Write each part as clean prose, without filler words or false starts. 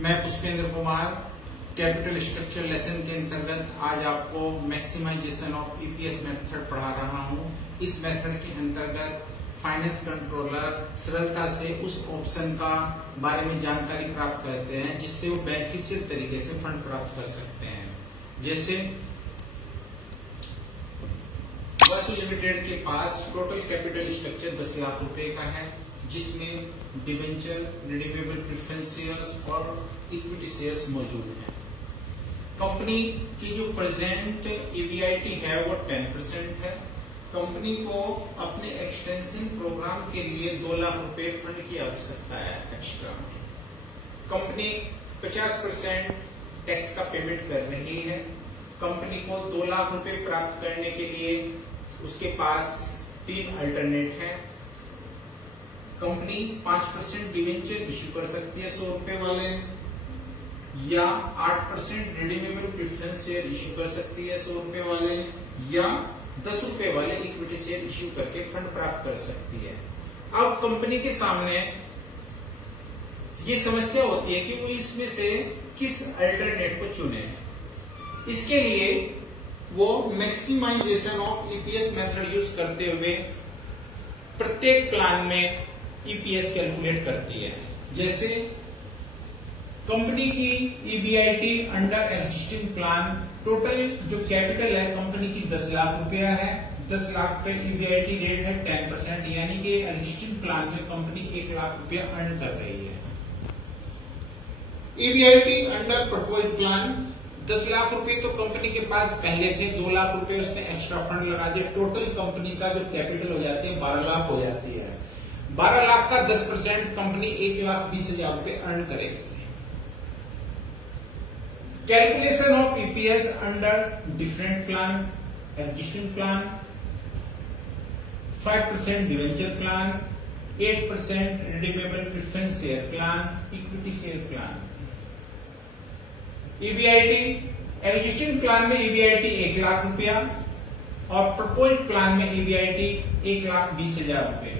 मैं Pushpendra Kumar capital structure lesson के अंतर्गत आज आपको मैक्सिमाइजेशन ऑफ ईपीएस मेथड पढ़ा रहा हूं। इस मेथड के अंतर्गत फाइनेंस कंट्रोलर सरलता से उस ऑप्शन का बारे में जानकारी प्राप्त करते हैं जिससे वो बेनिफिशियल तरीके से फंड प्राप्त कर सकते हैं। जैसे वसु लिमिटेड के पास टोटल कैपिटल स्ट्रक्चर 10 लाख रुपए का है, जिसमें डिबेंचर, रिडीमेबल प्रेफरेंस शेयर्स और इक्विटी शेयर्स मौजूद हैं। कंपनी की जो प्रेजेंट ईबीआईटी है वो 10% है। कंपनी को अपने एक्सटेंशन प्रोग्राम के लिए 2 लाख रुपए फंड की आवश्यकता है एक्स्ट्रा। कंपनी 50% टैक्स का पेमेंट कर रही है। कंपनी को 2 लाख रुपए प्राप्त करने के लिए उसके पास 3 अल्टरनेट है। कंपनी 5% डिवेंचर इश्यू कर सकती है 100 रुपए वाले, या 8% रिडीमेबल प्रेफरेंस शेयर इश्यू कर सकती है 100 रुपए वाले, या 10 रुपए वाले इक्विटी शेयर इश्यू करके फंड प्राप्त कर सकती है। अब कंपनी के सामने ये समस्या होती है कि वो इसमें से किस अल्टरनेट को चुने। इसके लिए वो maximization of EPS method use करते हुए प्रत्येक प्लान में ईपीएस कैलकुलेट करती है। जैसे कंपनी की EBIT under existing plan, total जो कैपिटल है कंपनी की 10 लाख रुपया है। 10 लाख पे ईबीआईटी रेट है 10%, यानी कि एग्जिस्टिंग प्लान में कंपनी 1 लाख रुपया अर्न कर रही है। EBIT under proposed plan 10 lakh रुपए तो कंपनी के पास पहले थे, 2 लाख रुपए उसने एक्स्ट्रा फंड लगा दिया। टोटल कंपनी का जो कैपिटल हो जाती है 12 लाख हो जाती है। 12 लाख का 10% कंपनी 1,20,000 रुपए अर्न करेगी। Calculation of EPS under different plan, existing plan, 5% debenture plan, 8% redeemable preference share plan, equity share plan. EBIT existing plan में ईबीआईटी 1 लाख रुपया और प्रपोज्ड प्लान में ईबीआईटी 1,20,000 रुपए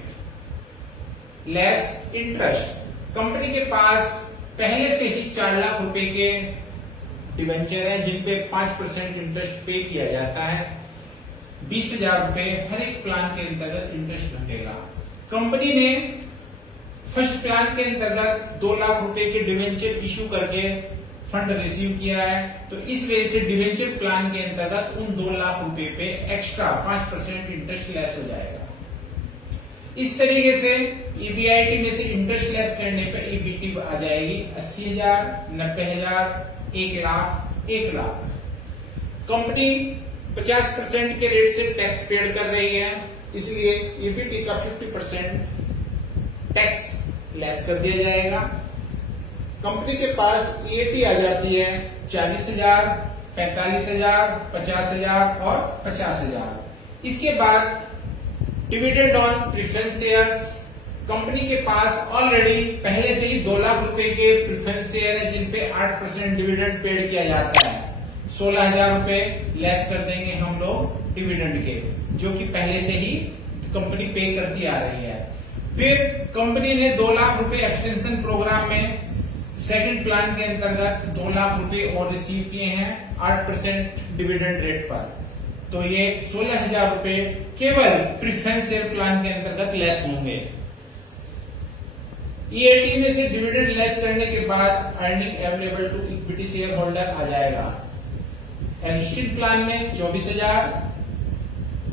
लेस इंटरेस्ट। कंपनी के पास पहले से ही 4 लाख रुपए के डिवेंचर है जिन पे 5% इंटरेस्ट पे किया जाता है। 20,000 रुपए हर एक प्लान के अंतर्गत इंटरेस्ट घटेगा। कंपनी ने फर्स्ट प्लान के अंतर्गत 2 लाख रुपए के डिवेंचर इश्यू करके फंड रिसीव किया है, तो इस वजह से डिवेंचर प्लान के अंतर्गत उन 2 लाख रुपए पे एक्स्ट्रा 5% इंटरेस्ट लेस हो जाएगा। इस तरीके से ईबीआईटी में से इंटरेस्ट लेस करने पे ईबीटी आ जाएगी 80,000, 90,000, 1 लाख, 1 लाख। कंपनी 50% के रेट से टैक्स पेड कर रही है, इसलिए ईबीटी का 50% टैक्स लेस कर दिया जाएगा। कंपनी के पास ईएटी आ जाती है 40,000, 45,000, 50,000 और 50,000। इसके बाद dividend on preference shares. Company के पास ऑलरेडी पहले से ही 2 लाख रुपए के प्रेफरेंस शेयर है जिन पे 8% डिविडेंड पेड किया जाता है। 16,000 रुपए लेस कर देंगे हम लोग डिविडेंड के, जो कि पहले से ही कंपनी पे करती आ रही है। फिर कंपनी ने 2 लाख रुपए एक्सटेंशन प्रोग्राम में सेकंड प्लान के अंतर्गत 2 लाख रुपए और रिसीव किए हैं 8% डिविडेंड रेट पर, तो ये 16,000 रुपए केवल प्रेफरेंस शेयर प्लान के अंतर्गत लेस होंगे। ईएटी में से डिविडेंड लेस करने के बाद earning available to equity shareholder आ जाएगा। एग्जिस्टिंग प्लान में 24,000,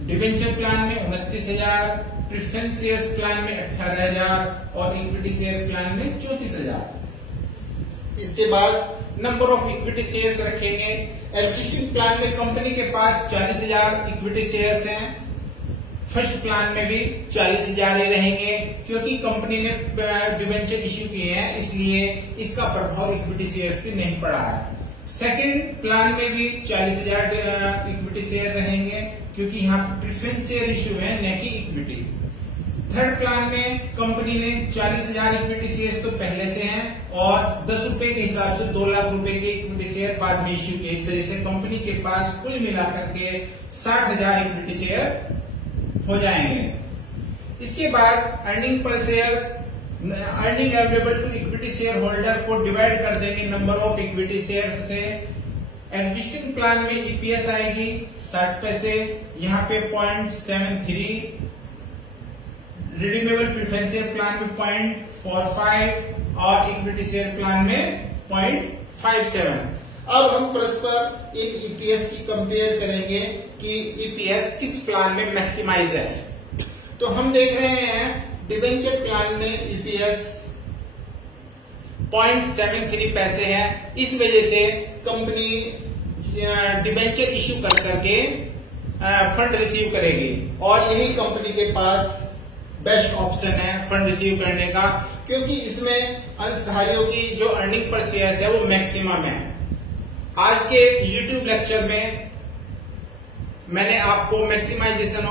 डिवेंचर प्लान में 29,000, प्रेफरेंस शेयर्स प्लान में 18,000 और इक्विटी शेयर प्लान में 34,000। इसके बाद नंबर ऑफ इक्विटी शेयर्स रखेंगे। एग्जिस्टिंग प्लान में कंपनी के पास 40,000 इक्विटी शेयर्स हैं। फर्स्ट प्लान में भी 40,000 ही रहेंगे, क्योंकि कंपनी ने डिवेंचर इश्यू किए हैं, इसलिए इसका प्रभाव इक्विटी शेयर्स पे नहीं पड़ा है। सेकंड प्लान में भी 40,000 इक्विटी शेयर रहेंगे, क्योंकि यहाँ प्रेफरेंस शेयर इश्यू है न कि इक्विटी। थर्ड प्लान में कंपनी ने 40,000 इक्विटी शेयर तो पहले से हैं और 10 रुपए के हिसाब से 2 लाख रुपए के इक्विटी शेयर बाद में इश्यू किए। इस तरह से कंपनी के पास कुल मिलाकर के 60,000 इक्विटी शेयर हो जाएंगे। इसके बाद earning per share, earning available to equity equity shareholder को डिवाइड कर देंगे नंबर ऑफ इक्विटी शेयर से। एग्जिस्टिंग प्लान में ईपीएस आएगी 60 पैसे, यहाँ पे 0.73, रिडीमेबल प्रेफरेंस शेयर प्लान में 0.45 और इक्विटी शेयर प्लान में 0.57। अब हम परस्पर इन ईपीएस की कंपेयर करेंगे कि ईपीएस किस प्लान में मैक्सिमाइज है। तो हम देख रहे हैं डिबेंचर प्लान में ईपीएस 0.73 पैसे है। इस वजह से कंपनी डिबेंचर इश्यू कर करके फंड रिसीव करेगी और यही कंपनी के पास बेस्ट ऑप्शन है फंड रिसीव करने का, क्योंकि इसमें अंशधारियों की जो अर्निंग पर शेयर है वो मैक्सिमम है। आज के YouTube लेक्चर में मैंने आपको मैक्सिमाइजेशन